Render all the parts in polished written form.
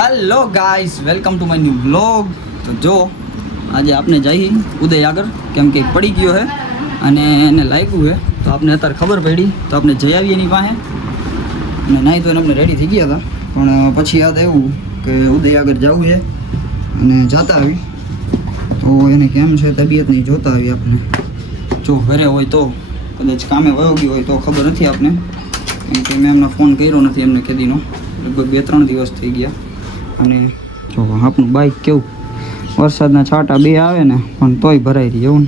Hello guys, welcome to my new vlog. તો જો આજે આપણે જઈએ ઉદય આગળ, કેમ કે પડી ગયો છે અને એને લાગ્યું છે. તો આપણે અત્યારે ખબર પડી તો આપણે જઈ આવીએ એની પાસે. અને નહીં તો એને આપણે રેડી થઈ ગયા હતા, પણ પછી યાદ આવ્યું કે ઉદય આગળ જવું છે અને જતા આવી. તો એને કેમ છે તબિયત નહીં, જોતા આવી આપણે. જો ઘરે હોય તો કદાચ કામે વયો ગયો હોય તો ખબર નથી આપણે, કેમ કે મેં એમને ફોન કર્યો નથી એમને કદીનો, લગભગ 2-3 દિવસ થઈ ગયા. અને જો આપણું બાઇક કેવું વરસાદના છાંટા બે આવે ને પણ તોય ભરાઈ રહી, એવું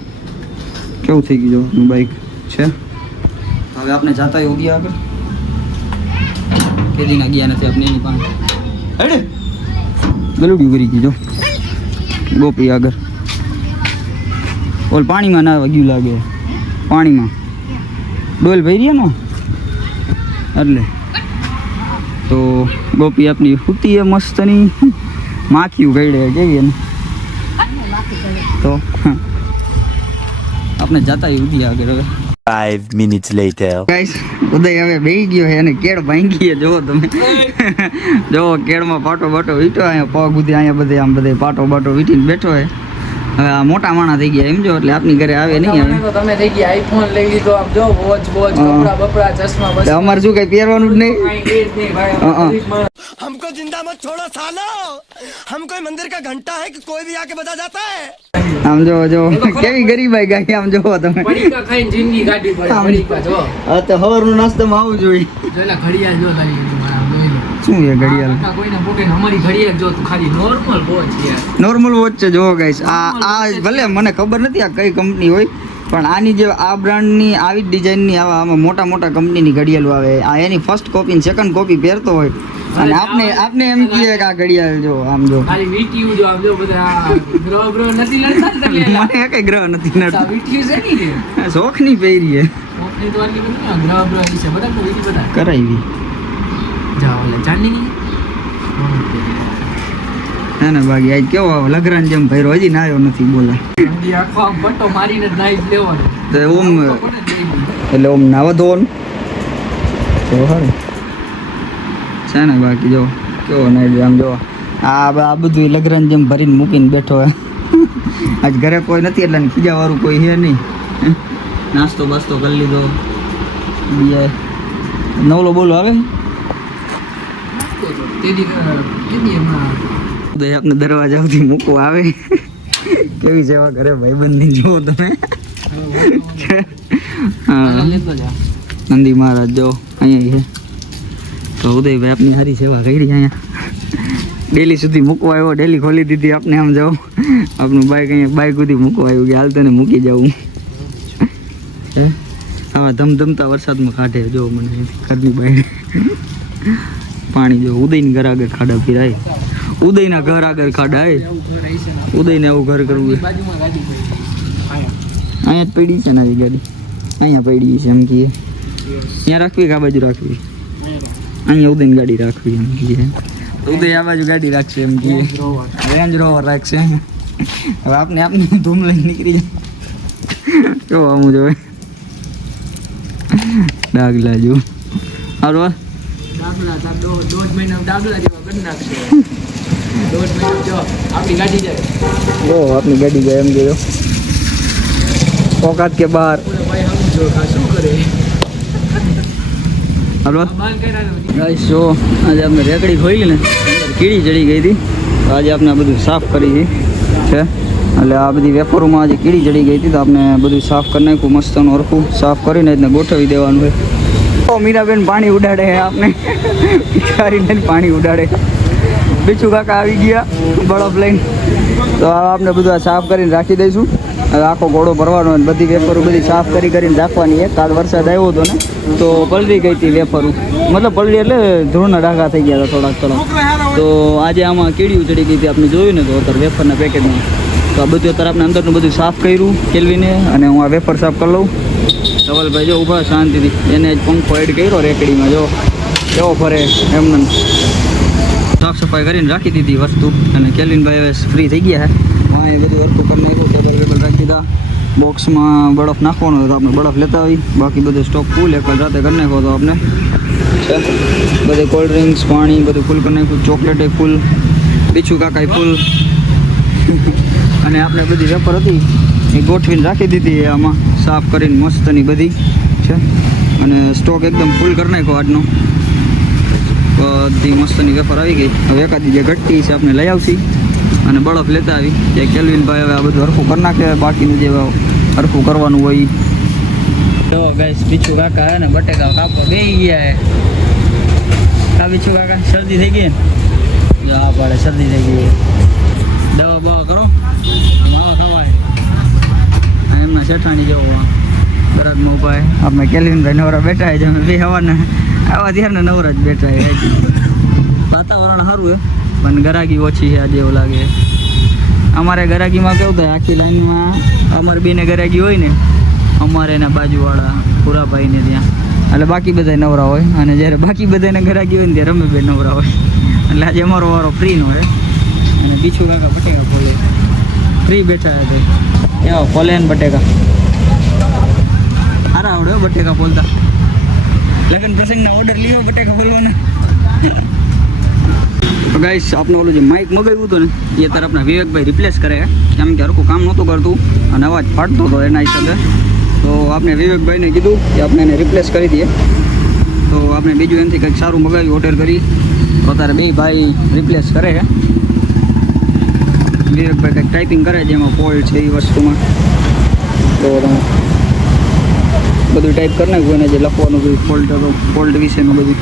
કેવું થઈ ગયું આપણું બાઇક છે. હવે આપણે જાતા ઉડી આગળ, કેદીના ગયા નથી આપણે એની પાસે. હેડે ગલુડિયું કરી ગયું જો ગોપી આગળ. ઓલ પાણીમાં ના વાગ્યું લાગે, પાણીમાં ડોલ ભરી રહ્યા ને એટલે. તો ગોપી આપની હુતી એ મસ્તની માખીયું ગઈડે કેવી એને. તો આપણે જતા ઉદી આગળ. હવે 5 minutes later. ગાઈસ, ઉદય હવે બેહી ગયો છે અને કેળ ભાંગી છે. જોવો તમે, જોવો કેળમાં પાટો બાટો વીટો, અહીંયા પગ ઉધી અહીંયા બધે આમ બધે પાટો બાટો વીટીને બેઠો છે. હવે આ મોટા માણા થઈ ગયા એમ જો, એટલે આપની ઘરે આવે નહીં. હવે તમે થઈ ગયા આઈફોન લઈ લીધો, આમ જો વોચ કપડા બપડા ચશ્મા બસ. અમારે શું કઈ પહેરવાનું જ નહીં. हमको जिंदा मत छोड़ो सालो, हम कोई मंदिर का घंटा है कि कोई भी आके बजा जाता है. આમ જો જો કેવી ગરીબાઈ ગાય, આમ જોવો તમે. પડીકા ખાઈને જિંદગી કાઢી પડે. પડીકા જો હા તો સવારનું નાસ્તામાં આવું જોઈએ. જોલા ઘડિયાળ જો તારી શું છે ઘડિયાળ? કોઈને પોકે અમારી ઘડિયાળ જો તું ખાલી નોર્મલ વોચ યાર, નોર્મલ વોચ છે. જો ગાઈસ, આ ભલે મને ખબર નથી આ કઈ કંપની હોય, પણ આની જે આ બ્રાન્ડની આવી ડિઝાઇનની આમાં મોટા મોટા કંપનીની ઘડિયાળો આવે, આ એની ફર્સ્ટ કોપી ને સેકન્ડ કોપી પહેરતો હોય અને આપને એમ કહીએ કે આ ઘડિયાળ જો આમ જો ખાલી વીટીયું જો આમ જો બધા ગ્રહ નથી લડતા ને મને કઈ ગ્રહ નથી નડતો. વીટીયું છે ની શોખ ની પહેરી હે ઓપની તો આટલી બધી ગ્રહ છે બધા તો વીટી બધા કરાવી જાઓ લે ચાંદની હે ને. બાકી આજ કેવો લગરાન જેમ ભર્યો, હજી નાયો નથી. બોલા આખો આમ બટ્ટો મારીને જ નાઈ લેવાનો. તો ઓમ એટલે ઓમ નાવા ધોવાનું તો સારું છે ને. બાકી જો કેવો નાઈ આમ જો આ બધું લગરાન જેમ ભરીને મૂકીને બેઠો હે. આજ ઘરે કોઈ નથી એટલે ખીજાવાળું કોઈ છે નહીં. નાસ્તો બાસ્તો કરી લીધો. બીજા નવલો બોલો આવે ઉદય આપને દરવાજા સુધી મૂકવા આવે. કેવી સેવા કરે ભાઈબંધની, જુઓ તમે. હા, નંદી મહારાજ જો અહીંયા છે. તો ઉદયભાઈ આપની સારી સેવા કરી અહીંયા. ડેલી સુધી મૂકવા આવ્યો, ડેલી ખોલી દીધી આપને. આમ જાઓ આપણું બાઇક અહીંયા બાઇક સુધી મૂકવા આવ્યું કે હાલ તને મૂકી જાઉં. આવા ધમધમતા વરસાદમાં કાઢે જો મને ઘરની બહાર પાણી. જો ઉદયની ઘર આગળ ખાડા ફિરાય, ઉદયના ઘર આગળ ખાડા હે. ઉદયને એવું ઘર કરવું. અહીંયા જ પડી છે ને આવી ગાડી, અહીંયા પડી છે એમ કહીએ. અહીંયા રાખવી કે આ બાજુ રાખવી? અહીંયા ઉદયની ગાડી રાખવી એમ કહીએ. ઉદય આ બાજુ ગાડી રાખશે એમ કહીએ. રેન્જ રોવર રાખશે. હવે આપને ધૂમ લઈને નીકળી જાય. કેવો આમ જોવે ડાગલા જો. સારું દોઢ મહિના ડાગલા જેવા કરી નાખશે. દોઢ મહિના જો આપણી ગાડી જાય. ઓ આપની ગાડી જાય એમ કહેજો. ઓકાત કે બહાર ભાઈ હમ જો શું કરે. હાલો બાંધ કર્યા ગાઈસ, જો આજે આપણે રેકડી ખોલી ને અંદર કીડી ચડી ગઈ હતી. તો આજે આપણે આ બધું સાફ કરી છે. એટલે આ બધી વેફરોમાં આજે કીડી ચડી ગઈ હતી, તો આપણે બધું સાફ કરી નાખ્યું. મસ્તનું હરખું સાફ કરીને એટલે ગોઠવી દેવાનું હોય. ઓ મીરાબેન પાણી ઉડાડે છે આપને, પિચકારીને પાણી ઉડાડે. બીચું કાકા આવી ગયા બળફ લઈને. તો આપણે બધું આ સાફ કરીને રાખી દઈશું. હવે આખો ઘોડો ભરવાનો, બધી વેફરો બધી સાફ કરીને રાખવાની છે. કાલ વરસાદ આવ્યો હતો ને તો પલળી ગઈ હતી વેફરું, મતલબ પલળી એટલે ધૂળના ડાઘા થઈ ગયા હતા થોડાક. તો આજે આમાં કીડીયું ચડી ગઈ હતી, આપણે જોયું ને તો અત્યારે વેફરના પેકેટમાં. તો આ બધું અત્યારે આપણે અંદરનું બધું સાફ કર્યું કેળવીને, અને હું આ વેફર સાફ કરી લઉં. ધવલભાઈ જો ઊભા શાંતિથી, એને જ પંખો એડ કર્યો રેકડીમાં. જો કેવો ફરે એમને. સાફ સફાઈ કરીને રાખી દીધી વસ્તુ, અને કેલ્વિનભાઈ હવે ફ્રી થઈ ગયા છે. હા, એ બધું હરખું કરી નાખ્યું. ટેબલ રાખી દીધા. બોક્સમાં બરફ નાખવાનો હોય તો આપણે બરફ લેતા આવી. બાકી બધો સ્ટોક ફૂલ એક રાતે કરી નાખો તો આપણે છે. બધે કોલ્ડ ડ્રિંક્સ પાણી બધું ફૂલ કરી નાખ્યું. ચોકલેટ ફૂલ બીછુ કાકાએ ફૂલ અને આપણે બધી વેપાર હતી એ ગોઠવીને રાખી દીધી આમાં સાફ કરીને મસ્તની બધી છે અને સ્ટોક એકદમ ફૂલ કરી નાખ્યો આજનો બધી મસ્તની વેપાર આવી ગઈ હવે એકાદી જે ઘટતી છે આપણે લઈ આવશી અને બળફ લેતા આવી જે કેલ્વિનભાઈ હવે આ બધું હરખું કરી નાખે બાકીનું જે હરખું કરવાનું હોય તો ગાઈસ બીછુ કાકા હે ને બટેકા કાપવા બેસી ગયા હે આ બીછુ કાકા શરદી થઈ ગઈ ને જો આ પાડે શરદી થઈ ગઈ દવા બવા કરો માવા ખવાય એમના શેઠાણી જેવો બરાબર મોબાઈલ આપણે કેલ્વિનભાઈ નવરા બેઠા છે અમે બે હવાના આવા ધ્યાન નવરા જ બેઠા છે વાતાવરણ સારું હે પણ ગરાગી ઓછી છે આજે એવું લાગે અમારે ગરાગીમાં કેવું થાય આખી લાઈનમાં અમારે બેને ગરાગી હોય ને અમારે એના બાજુવાળા પુરાભાઈને ત્યાં એટલે બાકી બધા નવરા હોય અને જ્યારે બાકી બધાને ગરાગી હોય ને ત્યારે અમે બે નવરા હોય એટલે આજે અમારો વારો ફ્રીનો હોય અને બીછુ કાકા બટેકા ખોલે ફ્રી બેઠા હતા એવા ખોલે ને બટેકા સારા આવડે બટેકા ખોલતા લગ્ન પ્રસંગના ઓર્ડર લીધો બટેકા ખોલવાના ગાઈસ આપણે ઓલું જે માઇક મગાવ્યું હતું ને એ તાર આપણા વિવેકભાઈ રિપ્લેસ કરે કેમ કે હરખું કામ નહોતું કરતું અને અવાજ ફાટતો હતો એના હિસાબે તો આપણે વિવેકભાઈને કીધું કે આપણે એને રિપ્લેસ કરી દઈએ તો આપણે બીજું એનાથી કંઈક સારું મગાવ્યું ઓર્ડર કરી તો તારે બે ભાઈ રિપ્લેસ કરે વિવેકભાઈ કંઈક ટાઈપિંગ કરે જેમાં ફોલ્ટ છે એ વસ્તુમાં તો બધું ટાઈપ કરી નાખ્યું એને જે લખવાનું બધું ફોલ્ટ હતો ફોલ્ટ વિશેનું બધું